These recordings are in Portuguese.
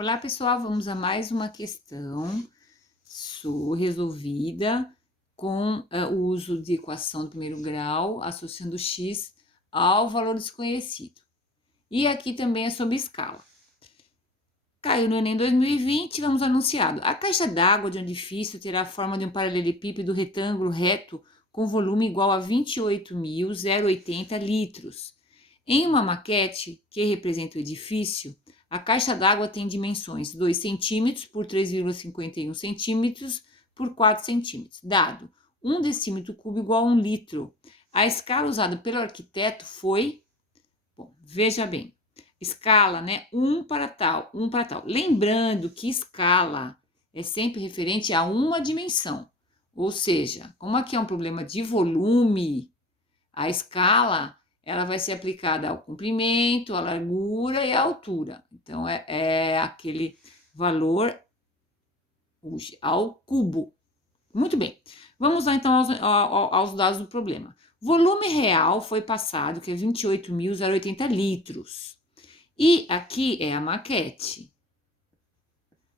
Olá, pessoal, vamos a mais uma questão resolvida com o uso de equação do primeiro grau, associando x ao valor desconhecido. E aqui também é sobre escala. Caiu no Enem 2020, vamos ao enunciado. A caixa d'água de um edifício terá a forma de um paralelepípedo retângulo reto com volume igual a 28.080 litros. Em uma maquete que representa o edifício, a caixa d'água tem dimensões 2 cm por 3,51 cm por 4 cm, dado 1 decímetro cúbico igual a 1 litro. A escala usada pelo arquiteto foi... Bom, veja bem, escala, né? 1 para tal, 1 para tal. Lembrando que escala é sempre referente a uma dimensão. Ou seja, como aqui é um problema de volume, a escala ela vai ser aplicada ao comprimento, à largura e à altura. Então, é aquele valor ao cubo. Muito bem. Vamos lá, então, aos dados do problema. Volume real foi passado, que é 28.080 litros. E aqui é a maquete.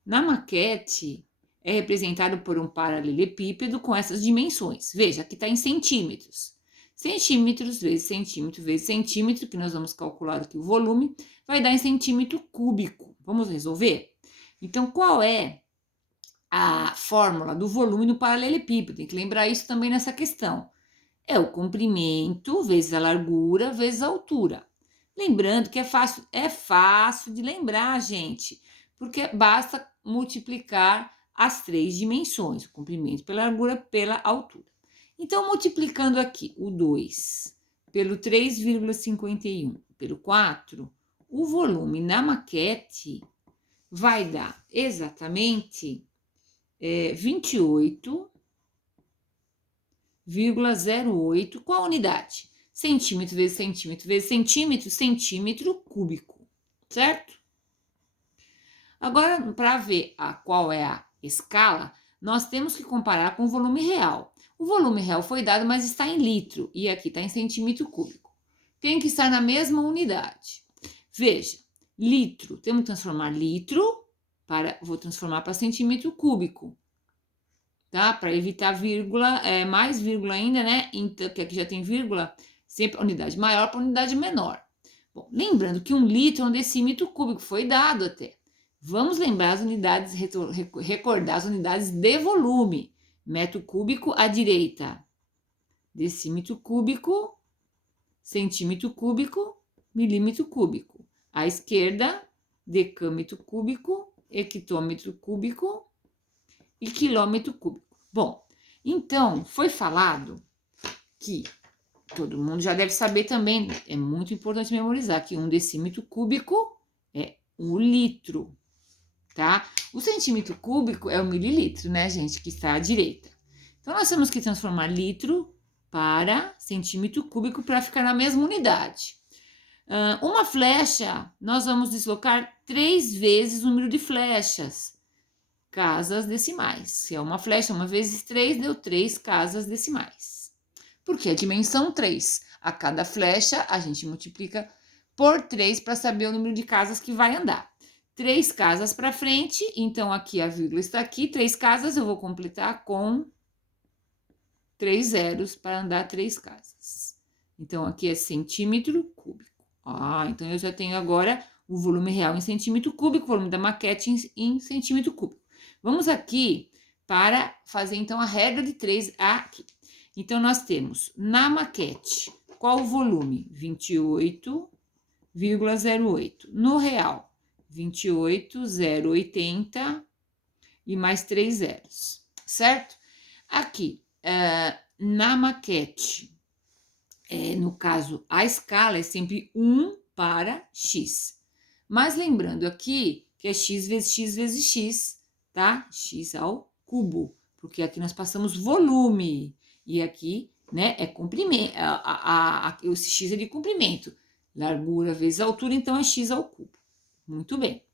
Na maquete, é representado por um paralelepípedo com essas dimensões. Veja, aqui está em centímetros. Centímetros vezes centímetro vezes centímetro, que nós vamos calcular aqui o volume, vai dar em centímetro cúbico. Vamos resolver? Então, qual é a fórmula do volume do paralelepípedo? Tem que lembrar isso também nessa questão. É o comprimento vezes a largura vezes a altura. Lembrando que é fácil de lembrar, gente, porque basta multiplicar as três dimensões, o comprimento pela largura pela altura. Então, multiplicando aqui o 2 pelo 3,51 pelo 4, o volume na maquete vai dar exatamente 28,08. Qual a unidade? Centímetro vezes centímetro vezes centímetro, centímetro cúbico, certo? Agora, para ver qual é a escala, nós temos que comparar com o volume real. O volume real foi dado, mas está em litro, e aqui está em centímetro cúbico. Tem que estar na mesma unidade. Veja, litro, temos que transformar litro vou transformar para centímetro cúbico, tá? Para evitar vírgula, mais vírgula ainda, né? Então, que aqui já tem vírgula, sempre a unidade maior para unidade menor. Bom, lembrando que 1 litro é um decímetro cúbico, foi dado até. Vamos lembrar as unidades, recordar as unidades de volume. Metro cúbico à direita, decímetro cúbico, centímetro cúbico, milímetro cúbico. À esquerda, decâmetro cúbico, hectômetro cúbico e quilômetro cúbico. Bom, então, foi falado que todo mundo já deve saber também, é muito importante memorizar que 1 decímetro cúbico é 1 litro, tá? O centímetro cúbico é o mililitro, né, gente, que está à direita. Então, nós temos que transformar litro para centímetro cúbico para ficar na mesma unidade. Uma flecha, nós vamos deslocar 3 vezes o número de flechas, casas decimais. Se é uma flecha, 1 vezes 3, deu 3 casas decimais. Porque a dimensão 3. A cada flecha, a gente multiplica por 3 para saber o número de casas que vai andar. 3 casas para frente, então aqui a vírgula está aqui, 3 casas, eu vou completar com 3 zeros para andar 3 casas. Então, aqui é centímetro cúbico. Então eu já tenho agora o volume real em centímetro cúbico, o volume da maquete em centímetro cúbico. Vamos aqui para fazer, então, a regra de 3 aqui. Então, nós temos na maquete, qual o volume? 28,08. No real, 28,080 e mais 3 zeros, certo? Aqui, na maquete, no caso, a escala é sempre 1 para x. Mas lembrando aqui que é x vezes x vezes x, tá? X ao cubo, porque aqui nós passamos volume, e aqui, né, é comprimento, esse x é de comprimento, largura vezes altura, então é x ao cubo. Muito bem.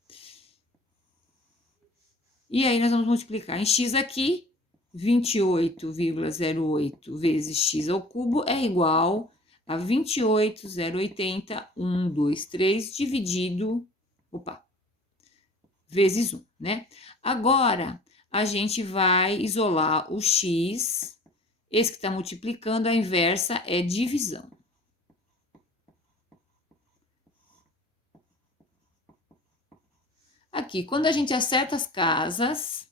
E aí, nós vamos multiplicar em x aqui, 28,08 vezes x ao cubo é igual a 28,080, 1, 2, 3, dividido, vezes 1, né? Agora, a gente vai isolar o x, esse que está multiplicando, a inversa é divisão. Aqui, quando a gente acerta as casas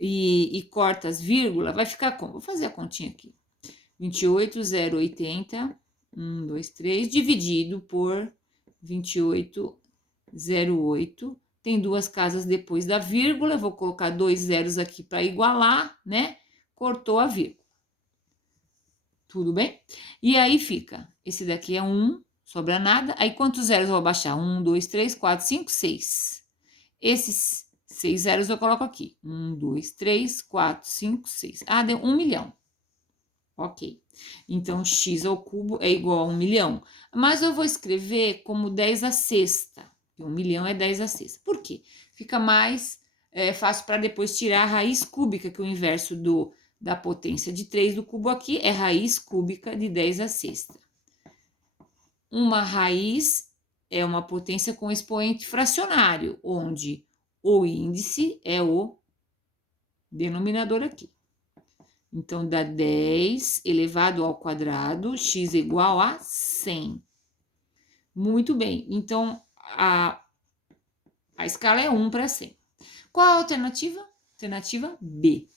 e corta as vírgulas, vai ficar como? Vou fazer a continha aqui. 28,080, 1, 2, 3, dividido por 28,08. Tem duas casas depois da vírgula, vou colocar 2 zeros aqui para igualar, né? Cortou a vírgula. Tudo bem? E aí fica, esse daqui é 1, sobra nada. Aí quantos zeros eu vou abaixar? 1, 2, 3, 4, 5, 6. Esses 6 zeros eu coloco aqui. 1, 2, 3, 4, 5, 6. Ah, deu 1 milhão. Ok. Então, x ao cubo é igual a 1 milhão. Mas eu vou escrever como 10 à sexta. 1 milhão é 10 à sexta. Por quê? Fica mais fácil para depois tirar a raiz cúbica, que o inverso da potência de 3 do cubo aqui é raiz cúbica de 10 à sexta. Uma raiz é uma potência com expoente fracionário, onde o índice é o denominador aqui. Então, dá 10 elevado ao quadrado, x igual a 100. Muito bem. Então, a escala é 1 para 100. Qual a alternativa? Alternativa B.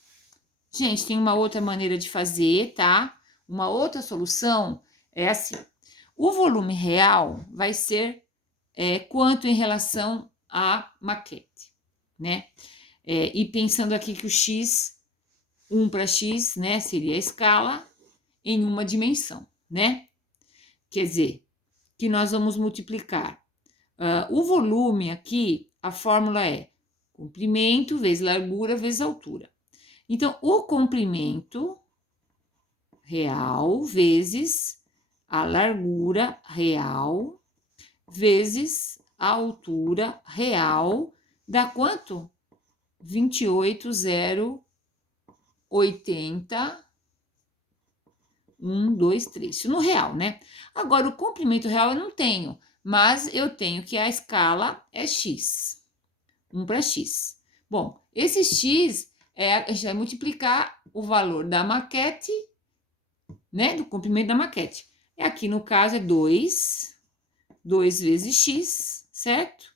Gente, tem uma outra maneira de fazer, tá? Uma outra solução é assim. O volume real vai ser quanto em relação à maquete, né? E pensando aqui que o x... 1 para x, né, seria a escala em uma dimensão, né? Quer dizer, que nós vamos multiplicar. O volume aqui, a fórmula é comprimento vezes largura vezes altura. Então, o comprimento real vezes a largura real vezes a altura real dá quanto? 28,080, 1, 2, 3. Isso no real, né? Agora, o comprimento real eu não tenho, mas eu tenho que a escala é x. 1 para x. Bom, esse x, a gente vai multiplicar o valor da maquete, né? Do comprimento da maquete. E aqui, no caso, é 2 vezes x, certo?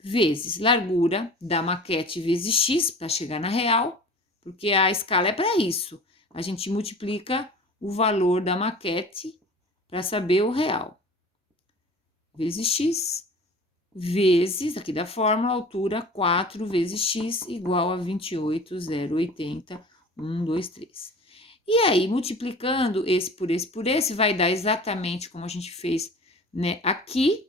Vezes largura da maquete vezes x, para chegar na real, porque a escala é para isso. A gente multiplica o valor da maquete para saber o real. Vezes x, vezes, aqui da fórmula, altura 4 vezes x igual a 28,080, 1, 2, 3. E aí, multiplicando esse por esse, vai dar exatamente como a gente fez, né, aqui.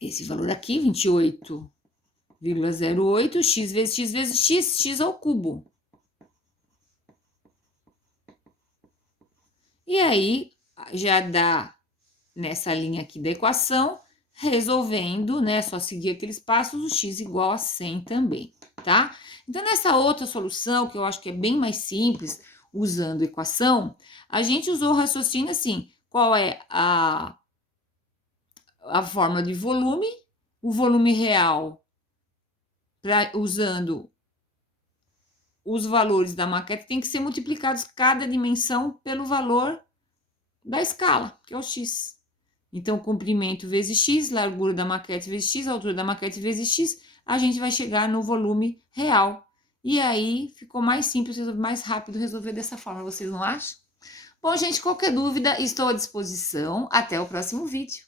Esse valor aqui, 28,08, x vezes x vezes x, x ao cubo. E aí, já dá nessa linha aqui da equação, resolvendo, né, só seguir aqueles passos, o x igual a 100 também, tá? Então, nessa outra solução, que eu acho que é bem mais simples, usando equação, a gente usou o raciocínio assim, qual é a fórmula de volume, o volume real, usando os valores da maquete, tem que ser multiplicados cada dimensão pelo valor da escala, que é o x. Então, comprimento vezes x, largura da maquete vezes x, altura da maquete vezes x, a gente vai chegar no volume real. E aí, ficou mais simples, mais rápido resolver dessa forma, vocês não acham? Bom, gente, qualquer dúvida, estou à disposição. Até o próximo vídeo.